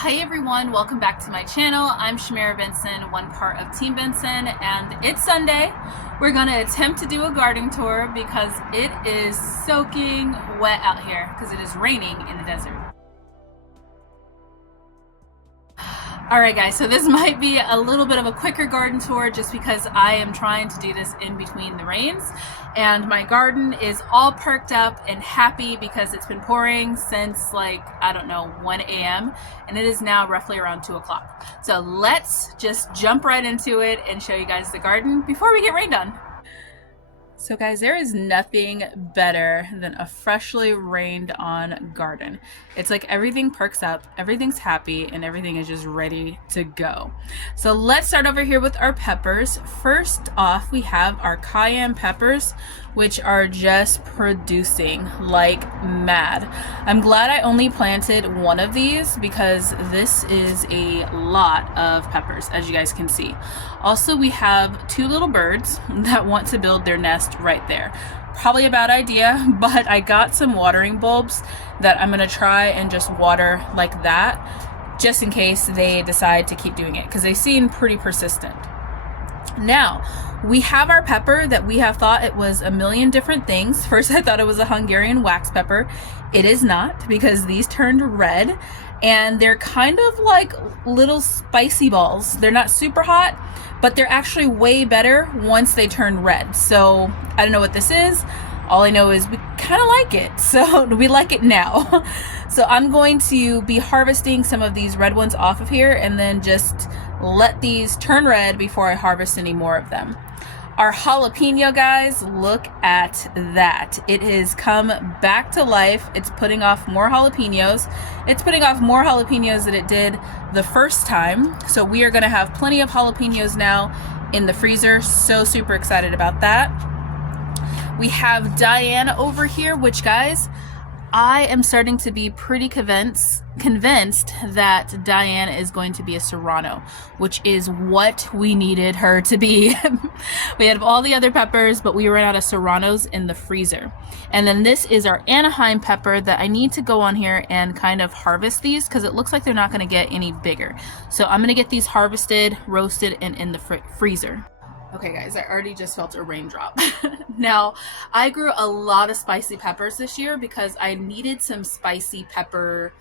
Hi everyone, welcome back to my channel. I'm Shamira Benson, one part of Team Benson, and it's Sunday. We're gonna attempt to do a garden tour because it is soaking wet out here because it is raining in the desert. Alright guys, so this might be a little bit of a quicker garden tour just because I am trying to do this in between the rains, and my garden is all perked up and happy because it's been pouring since I don't know, 1 a.m. and it is now roughly around 2 o'clock. So let's just jump right into it and show you guys the garden before we get rained on. So guys, there is nothing better than a freshly rained on garden. It's like everything perks up, everything's happy, and everything is just ready to go. So let's start over here with our peppers. First off, we have our cayenne peppers, which are just producing like mad. I'm glad I only planted one of these because this is a lot of peppers, as you guys can see. Also, we have two little birds that want to build their nest right there. Probably a bad idea, but I got some watering bulbs that I'm gonna try and just water like that, just in case they decide to keep doing it, because they seem pretty persistent. Now, we have our pepper that we have thought it was a million different things. First, I thought it was a Hungarian wax pepper. It is not, because these turned red, and they're kind of like little spicy balls. They're not super hot, but they're actually way better once they turn red. So I don't know what this is. All I know is we kind of like it, so we like it now. So I'm going to be harvesting some of these red ones off of here and then just let these turn red before I harvest any more of them. Our jalapeno, guys, look at that. It has come back to life. It's putting off more jalapenos. It's putting off more jalapenos than it did the first time. So we are gonna have plenty of jalapenos now in the freezer. So super excited about that. We have Diane over here, which, guys, I am starting to be pretty convinced that Diane is going to be a serrano, which is what we needed her to be. We had all the other peppers, but we ran out of serranos in the freezer. And then this is our Anaheim pepper that I need to go on here and kind of harvest these because it looks like they're not going to get any bigger. So I'm going to get these harvested, roasted, and in the freezer. Okay guys, I already just felt a raindrop. Now, I grew a lot of spicy peppers this year because I needed some spicy pepper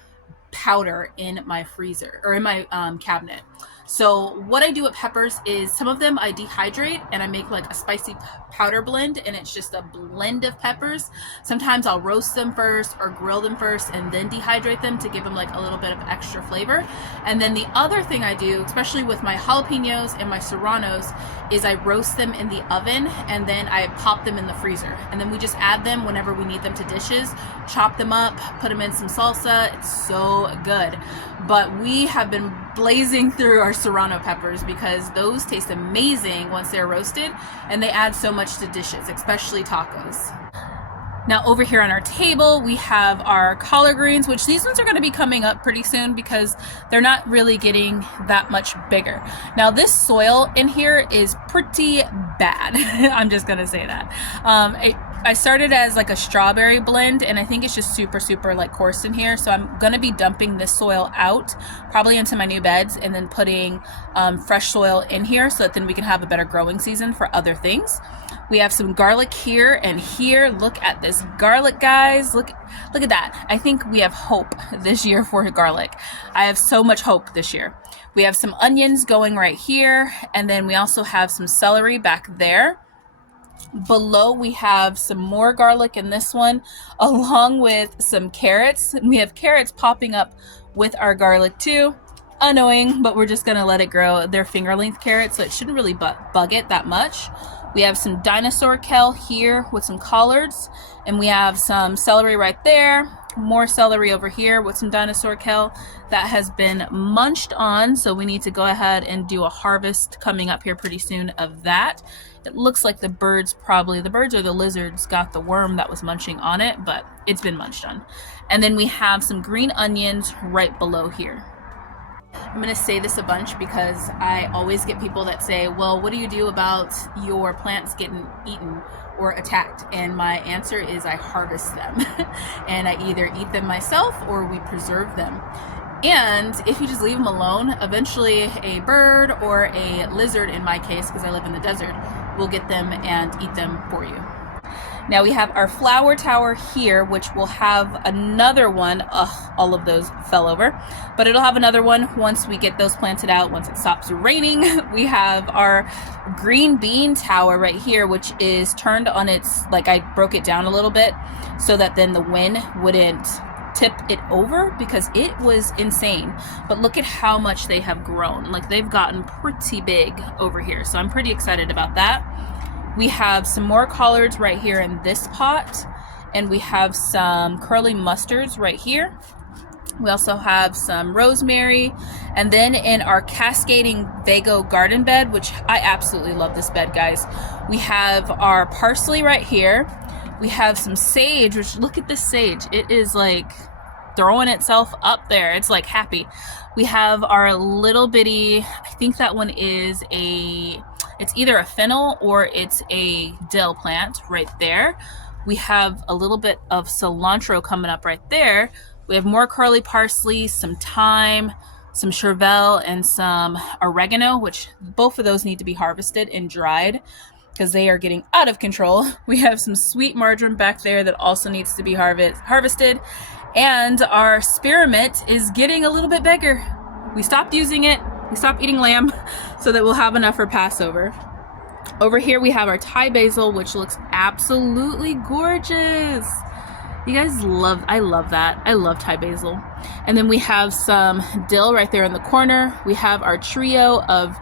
powder in my freezer, or in my cabinet. So what I do with peppers is some of them I dehydrate and I make like a spicy powder blend, and it's just a blend of peppers. Sometimes I'll roast them first or grill them first and then dehydrate them to give them like a little bit of extra flavor. And then the other thing I do, especially with my jalapenos and my serranos, is I roast them in the oven and then I pop them in the freezer. And then we just add them whenever we need them to dishes, chop them up, put them in some salsa. It's so good. But we have been blazing through our serrano peppers because those taste amazing once they're roasted, and they add so much to dishes, especially tacos. Now over here on our table, we have our collard greens, which these ones are going to be coming up pretty soon because they're not really getting that much bigger. Now this soil in here is pretty bad. I'm just going to say that. I started as like a strawberry blend, and I think it's just super like coarse in here. So I'm going to be dumping this soil out probably into my new beds and then putting fresh soil in here so that then we can have a better growing season for other things. We have some garlic here and here. Look at this garlic, guys. Look at that. I think we have hope this year for garlic. I have so much hope this year. We have some onions going right here, and then we also have some celery back there. Below we have some more garlic in this one, along with some carrots. And we have carrots popping up with our garlic too. Annoying, but we're just gonna let it grow. They're finger length carrots, so it shouldn't really bug it that much. We have some dinosaur kale here with some collards, and we have some celery right there. More celery over here with some dinosaur kale that has been munched on, so we need to go ahead and do a harvest coming up here pretty soon of that. It looks like the birds or the lizards got the worm that was munching on it, but it's been munched on. And then we have some green onions right below here. I'm going to say this a bunch because I always get people that say, well, what do you do about your plants getting eaten or attacked? And my answer is I harvest them and I either eat them myself or we preserve them. And if you just leave them alone, eventually a bird or a lizard, in my case, because I live in the desert, will get them and eat them for you. Now we have our flower tower here, which will have another one. Ugh, all of those fell over, but it'll have another one once we get those planted out, once it stops raining. We have our green bean tower right here, which is turned on its, like, I broke it down a little bit so that then the wind wouldn't tip it over, because it was insane. But look at how much they have grown. Like, they've gotten pretty big over here, so I'm pretty excited about that. We have some more collards right here in this pot, and we have some curly mustards right here. We also have some rosemary, and then in our cascading Vego garden bed, which I absolutely love this bed, guys, we have our parsley right here. We have some sage, which, look at this sage. It is like throwing itself up there. It's like happy. We have our little bitty, I think that one is it's either a fennel or it's a dill plant right there. We have a little bit of cilantro coming up right there. We have more curly parsley, some thyme, some chervil, and some oregano, which both of those need to be harvested and dried because they are getting out of control. We have some sweet marjoram back there that also needs to be harvested. And our spearmint is getting a little bit bigger. We stopped using it. We stopped eating lamb so that we'll have enough for Passover. Over here we have our Thai basil, which looks absolutely gorgeous. You guys I love that. I love Thai basil. And then we have some dill right there in the corner. We have our trio of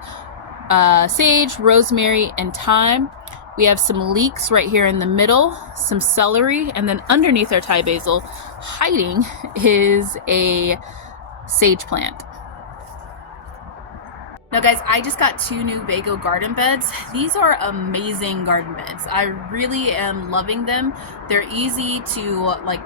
sage, rosemary, and thyme. We have some leeks right here in the middle, some celery, and then underneath our Thai basil, hiding, is a sage plant. Now guys, I just got 2 new Vego garden beds. These are amazing garden beds. I really am loving them. They're easy to like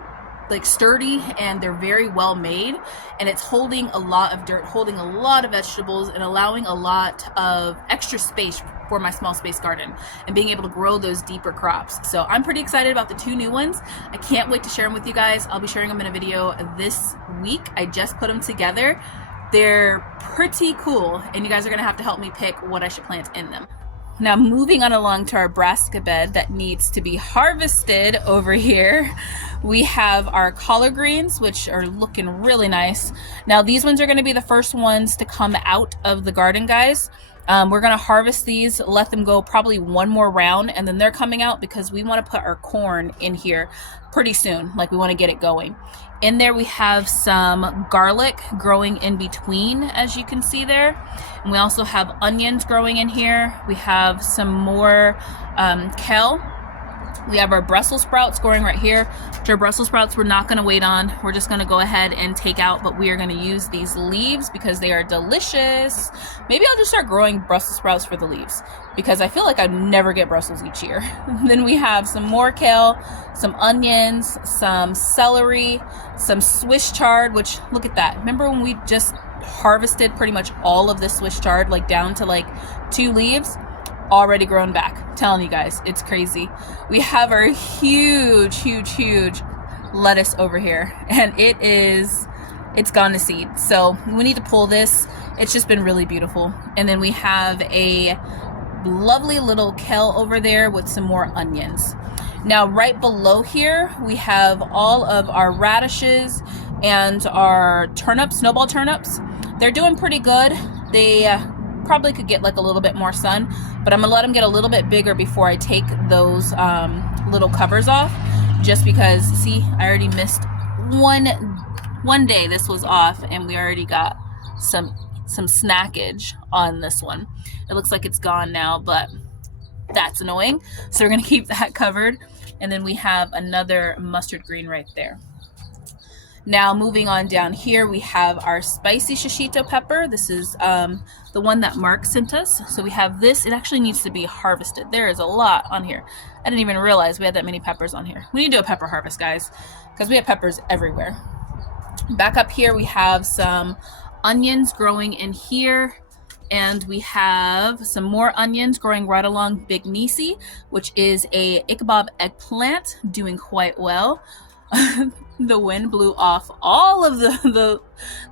sturdy, and they're very well made, and it's holding a lot of dirt, holding a lot of vegetables, and allowing a lot of extra space for my small space garden and being able to grow those deeper crops. So I'm pretty excited about the 2 new ones. I can't wait to share them with you guys. I'll be sharing them in a video this week. I just put them together. They're pretty cool, and you guys are gonna have to help me pick what I should plant in them. Now moving on along to our brassica bed that needs to be harvested over here, we have our collard greens, which are looking really nice. Now these ones are going to be the first ones to come out of the garden, guys. We're going to harvest these, let them go probably one more round, and then they're coming out because we want to put our corn in here pretty soon. Like, we want to get it going. In there we have some garlic growing in between, as you can see there. And we also have onions growing in here. We have some more kale. We have our Brussels sprouts growing right here. Which our Brussels sprouts we're not going to wait on. We're just going to go ahead and take out, but we are going to use these leaves because they are delicious. Maybe I'll just start growing Brussels sprouts for the leaves because I feel like I never get Brussels each year. Then we have some more kale, some onions, some celery, some Swiss chard, which, look at that. Remember when we just harvested pretty much all of the Swiss chard, like down to like 2 leaves? Already grown back. I'm telling you guys, it's crazy. We have our huge lettuce over here, and it's gone to seed. So we need to pull this. It's just been really beautiful. And then we have a lovely little kale over there with some more onions. Now right below here, we have all of our radishes and our turnips, snowball turnips. They're doing pretty good. They probably could get like a little bit more sun, but I'm gonna let them get a little bit bigger before I take those little covers off, just because, see, I already missed one day this was off, and we already got some snackage on this one. It looks like it's gone now, but that's annoying, so we're gonna keep that covered. And then we have another mustard green right there. Now moving on down here, we have our spicy shishito pepper. This is the one that Mark sent us. So we have this. It actually needs to be harvested. There is a lot on here. I didn't even realize we had that many peppers on here. We need to do a pepper harvest, guys, because we have peppers everywhere. Back up here, we have some onions growing in here. And we have some more onions growing right along Big Nisi, which is a Ichabod eggplant, doing quite well. the wind blew off all of the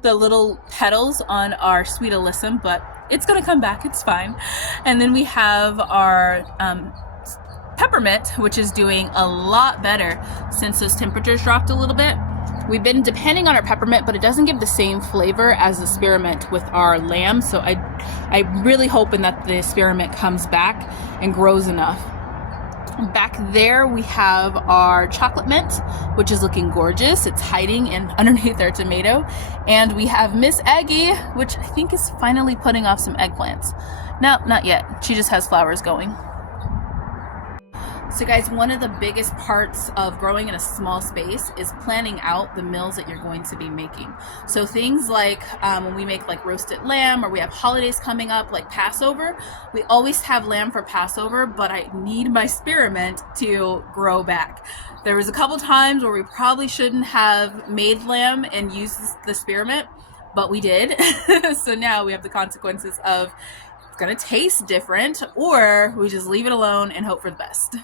little petals on our sweet alyssum, but it's gonna come back, it's fine. And then we have our peppermint, which is doing a lot better since those temperatures dropped a little bit. We've been depending on our peppermint, but it doesn't give the same flavor as the spearmint with our lamb, so I'm really hoping that the spearmint comes back and grows enough. Back there we have our chocolate mint, which is looking gorgeous. It's hiding underneath our tomato. And we have Miss Aggie, which I think is finally putting off some eggplants. No, not yet. She just has flowers going. So guys, one of the biggest parts of growing in a small space is planning out the meals that you're going to be making. So things like when we make like roasted lamb, or we have holidays coming up like Passover, we always have lamb for Passover, but I need my spearmint to grow back. There was a couple times where we probably shouldn't have made lamb and used the spearmint, but we did. So now we have the consequences of it's gonna taste different, or we just leave it alone and hope for the best.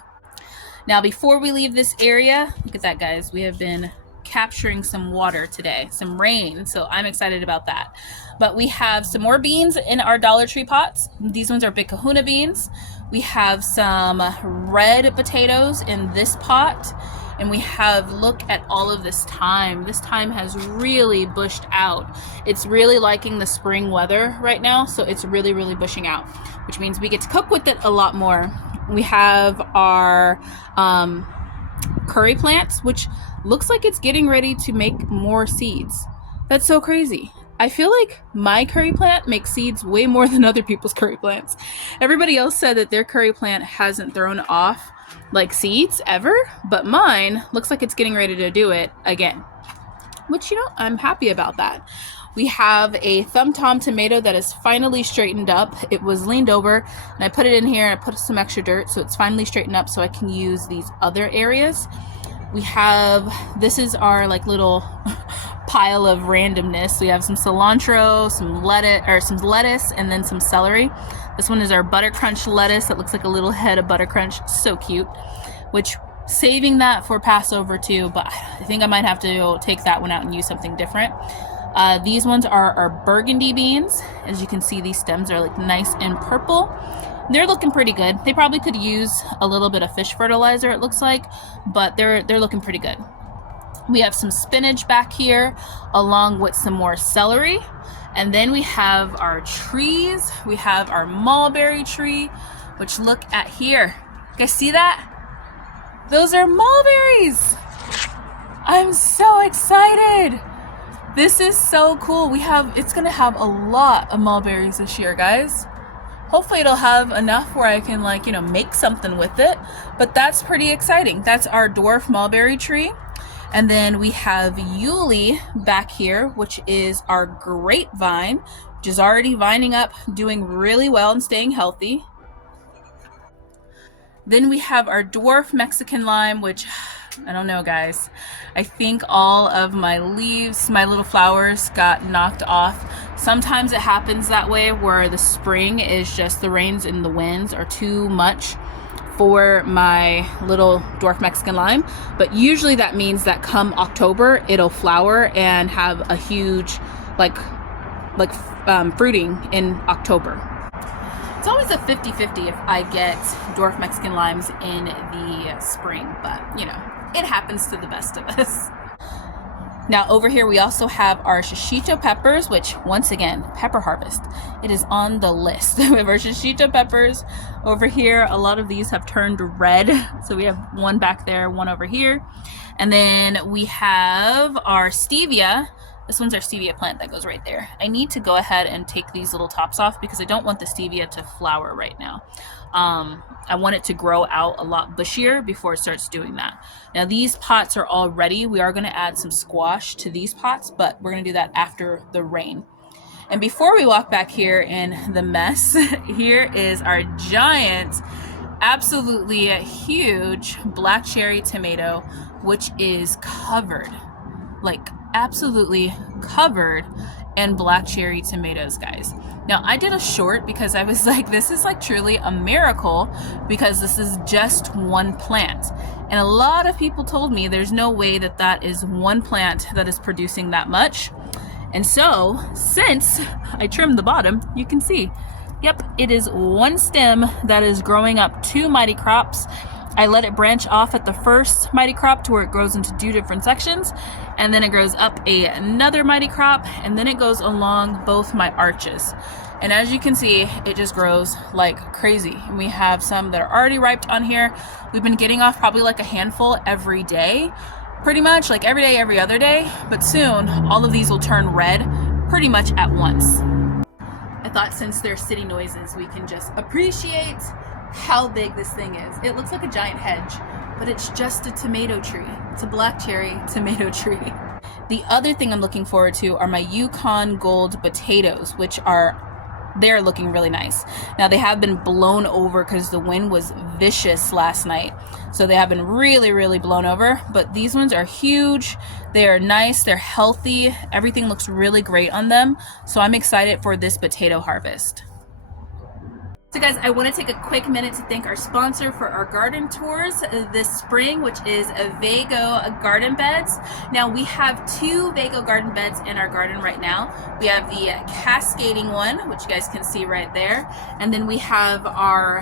Now, before we leave this area, look at that, guys. We have been capturing some water today, some rain, so I'm excited about that. But we have some more beans in our Dollar Tree pots. These ones are big kahuna beans. We have some red potatoes in this pot, and we have, look at all of this thyme. This thyme has really bushed out. It's really liking the spring weather right now, so it's really, really bushing out, which means we get to cook with it a lot more. We have our curry plants, which looks like it's getting ready to make more seeds. That's so crazy. I feel like my curry plant makes seeds way more than other people's curry plants. Everybody else said that their curry plant hasn't thrown off like seeds ever, but mine looks like it's getting ready to do it again, which, you know, I'm happy about that. We have a thumb tom tomato that is finally straightened up. It was leaned over, and I put it in here and I put some extra dirt, so it's finally straightened up so I can use these other areas. We have, this is our like little pile of randomness. We have some cilantro, some lettuce, and then some celery. This one is our butter crunch lettuce that looks like a little head of butter crunch. So cute. Which, saving that for Passover too, but I think I might have to take that one out and use something different. These ones are our burgundy beans. As you can see, these stems are like nice and purple. They're looking pretty good. They probably could use a little bit of fish fertilizer, it looks like, but they're looking pretty good. We have some spinach back here, along with some more celery. And then we have our trees. We have our mulberry tree, which, look at here. You guys see that? Those are mulberries. I'm so excited. This is so cool. It's gonna have a lot of mulberries this year, guys. Hopefully it'll have enough where I can, like, you know, make something with it, but that's pretty exciting. That's our dwarf mulberry tree. And then we have Yuli back here, which is our grapevine, which is already vining up, doing really well and staying healthy. Then we have our dwarf Mexican lime, which, I don't know, guys. I think all of my leaves, my little flowers, got knocked off. Sometimes it happens that way, where the spring is just the rains and the winds are too much for my little dwarf Mexican lime. But usually that means that come October, it'll flower and have a huge, fruiting in October. It's always a 50-50 if I get dwarf Mexican limes in the spring, but, you know, it happens to the best of us. Now over here we also have our shishito peppers, which, once again, pepper harvest. It is on the list. We have our shishito peppers over here. A lot of these have turned red. So we have one back there, one over here. And then we have our stevia. This one's our stevia plant that goes right there. I need to go ahead and take these little tops off because I don't want the stevia to flower right now. I want it to grow out a lot bushier before it starts doing that. Now these pots are all ready. We are going to add some squash to these pots, but we're going to do that after the rain. And before we walk back here in the mess, here is our giant, absolutely huge black cherry tomato, which is covered, like absolutely covered and black cherry tomatoes, guys. Now, I did a short because I was like, this is like truly a miracle because this is just one plant. And a lot of people told me there's no way that that is one plant that is producing that much. And so, since I trimmed the bottom, you can see, yep, it is one stem that is growing up 2 mighty crops. I let it branch off at the first mighty crop to where it grows into 2 different sections, and then it grows up another mighty crop, and then it goes along both my arches. And as you can see, it just grows like crazy. And we have some that are already ripe on here. We've been getting off probably like a handful every day, pretty much like every day, every other day, but soon all of these will turn red pretty much at once. I thought since they're city noises, we can just appreciate how big this thing is. It looks like a giant hedge, but it's just a tomato tree. It's a black cherry tomato tree. The other thing I'm looking forward to are my Yukon Gold potatoes, which they're looking really nice. Now they have been blown over because the wind was vicious last night. So they have been really, really blown over, but these ones are huge. They are nice, they're healthy. Everything looks really great on them. So I'm excited for this potato harvest. So guys, I want to take a quick minute to thank our sponsor for our garden tours this spring, which is Vego garden beds. Now we have 2 Vego garden beds in our garden right now. We have the cascading one, which you guys can see right there. And then we have our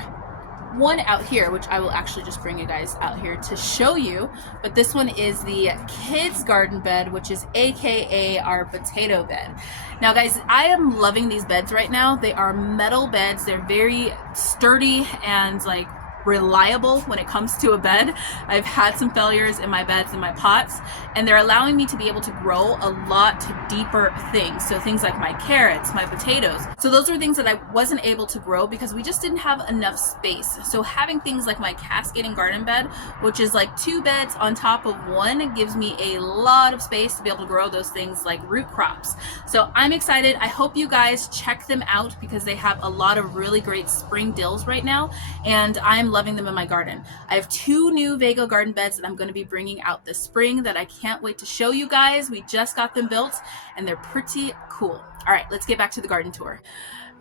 one out here, which I will actually just bring you guys out here to show you. But this one is the kids garden bed, which is AKA our potato bed. Now guys, I am loving these beds right now. They are metal beds. They're very sturdy and like reliable when it comes to a bed. I've had some failures in my beds and my pots, and they're allowing me to be able to grow a lot deeper things. So things like my carrots, my potatoes. So those are things that I wasn't able to grow because we just didn't have enough space. So having things like my cascading garden bed, which is like 2 beds on top of one, gives me a lot of space to be able to grow those things like root crops. So I'm excited. I hope you guys check them out because they have a lot of really great spring dills right now, and I'm loving them in my garden. I have 2 new Vego garden beds that I'm going to be bringing out this spring that I can't wait to show you guys. We just got them built and they're pretty cool. All right, let's get back to the garden tour.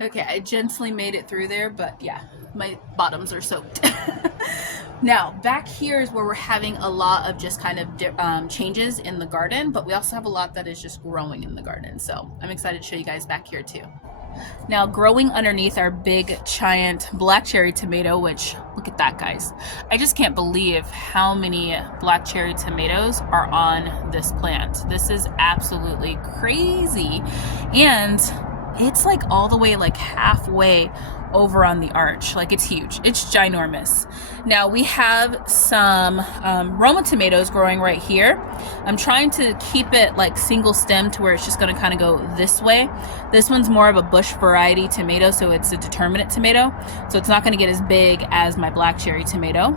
Okay, I gently made it through there, but yeah, my bottoms are soaked. Now, back here is where we're having a lot of just kind of changes in the garden, but we also have a lot that is just growing in the garden. So I'm excited to show you guys back here too. Now, growing underneath our big giant black cherry tomato, which look at that, guys. I just can't believe how many black cherry tomatoes are on this plant. This is absolutely crazy. And it's like all the way like halfway over on the arch. Like it's huge. It's ginormous. Now we have some Roma tomatoes growing right here. I'm trying to keep it like single stem to where it's just going to kind of go this way. This one's more of a bush variety tomato, so it's a determinate tomato. So it's not going to get as big as my black cherry tomato.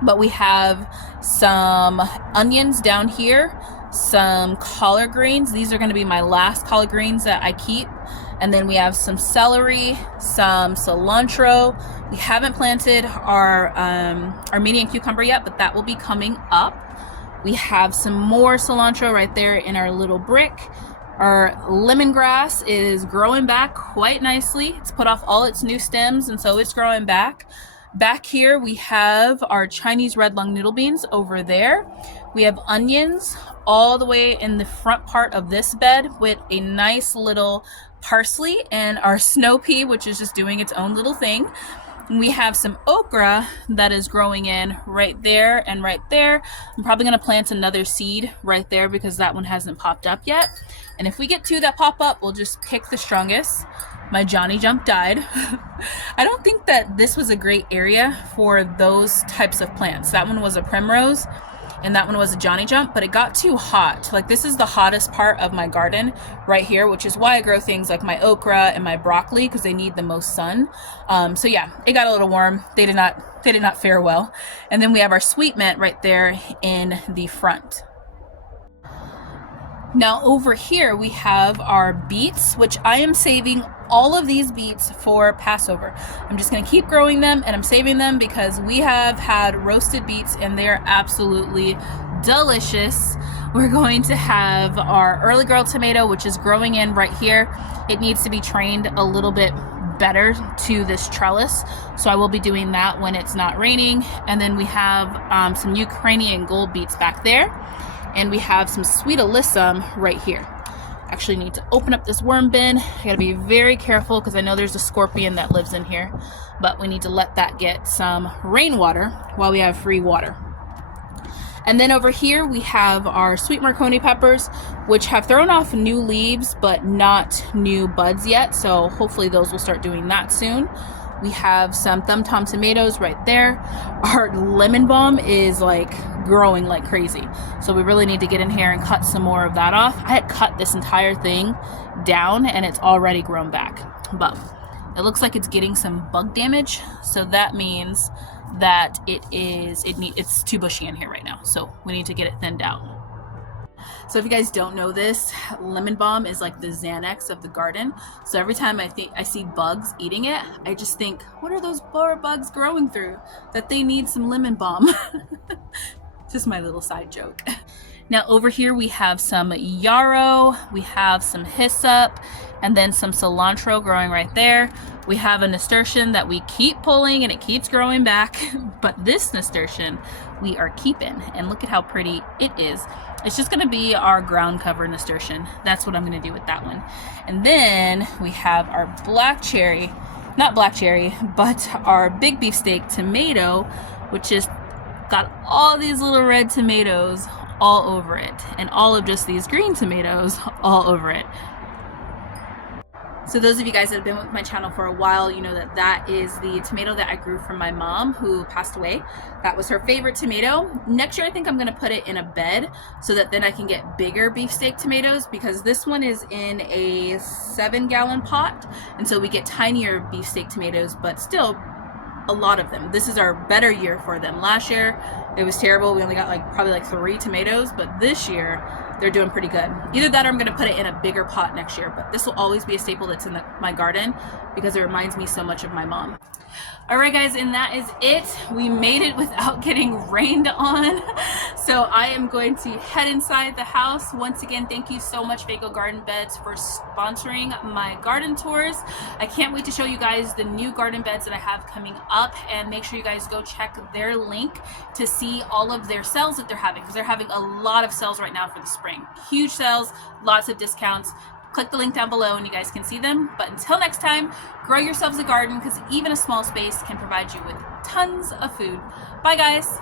But we have some onions down here, some collard greens. These are going to be my last collard greens that I keep. And then we have some celery, some cilantro. We haven't planted our Armenian cucumber yet, but that will be coming up. We have some more cilantro right there in our little brick. Our lemongrass is growing back quite nicely. It's put off all its new stems, and so it's growing back. Back here we have our Chinese red lung noodle beans over there. We have onions all the way in the front part of this bed with a nice little parsley and our snow pea, which is just doing its own little thing. And we have some okra that is growing in right there and right there. I'm probably going to plant another seed right there because that one hasn't popped up yet. And if we get 2 that pop up, we'll just pick the strongest. My Johnny Jump died. I don't think that this was a great area for those types of plants. That one was a primrose and that one was a Johnny Jump, but it got too hot. Like this is the hottest part of my garden right here, which is why I grow things like my okra and my broccoli because they need the most sun. So yeah, it got a little warm. They did not fare well. And then we have our sweet mint right there in the front. Now over here we have our beets, which I am saving all of these beets for Passover. I'm just going to keep growing them and I'm saving them because we have had roasted beets and they're absolutely delicious. we're going to have our early girl tomato, which is growing in right here. It needs to be trained a little bit better to this trellis, so I will be doing that when it's not raining. And then we have some Ukrainian gold beets back there, and we have some sweet alyssum right here. Actually need to open up this worm bin. I gotta be very careful because I know there's a scorpion that lives in here, but we need to let that get some rainwater while we have free water. And then over here we have our sweet Marconi peppers, which have thrown off new leaves but not new buds yet, so hopefully those will start doing that soon. We have some Thumb Tom tomatoes right there. Our lemon balm is like growing like crazy, so we really need to get in here and cut some more of that off. I had cut this entire thing down and it's already grown back, but it looks like it's getting some bug damage, so that means that it's too bushy in here right now, so we need to get it thinned out. So if you guys don't know this, lemon balm is like the Xanax of the garden. So every time I see bugs eating it, I just think, what are those poor bugs growing through that they need some lemon balm? Just my little side joke. Now over here we have some yarrow, we have some hyssop, and then some cilantro growing right there. We have a nasturtium that we keep pulling and it keeps growing back, but this nasturtium we are keeping, and look at how pretty it is. It's just gonna be our ground cover nasturtium. That's what I'm gonna do with that one. And then we have our not black cherry, but our big beefsteak tomato, which is got all these little red tomatoes all over it, and all of just these green tomatoes all over it. So those of you guys that have been with my channel for a while, you know that that is the tomato that I grew from my mom who passed away. That was her favorite tomato. Next year I think I'm gonna put it in a bed so that then I can get bigger beefsteak tomatoes, because this one is in a 7-gallon pot, and so we get tinier beefsteak tomatoes, but still a lot of them. This is our better year for them. Last year it was terrible. We only got probably 3 tomatoes, but this year they're doing pretty good. Either that or I'm gonna put it in a bigger pot next year, but this will always be a staple that's in my garden because it reminds me so much of my mom. All right guys, and that is it. We made it without getting rained on. So I am going to head inside the house. Once again, thank you so much Vego Garden Beds for sponsoring my garden tours. I can't wait to show you guys the new garden beds that I have coming up, and make sure you guys go check their link to see all of their sales that they're having, because they're having a lot of sales right now for the spring. Huge sales, lots of discounts. Click the link down below and you guys can see them. But until next time, grow yourselves a garden, because even a small space can provide you with tons of food. Bye guys.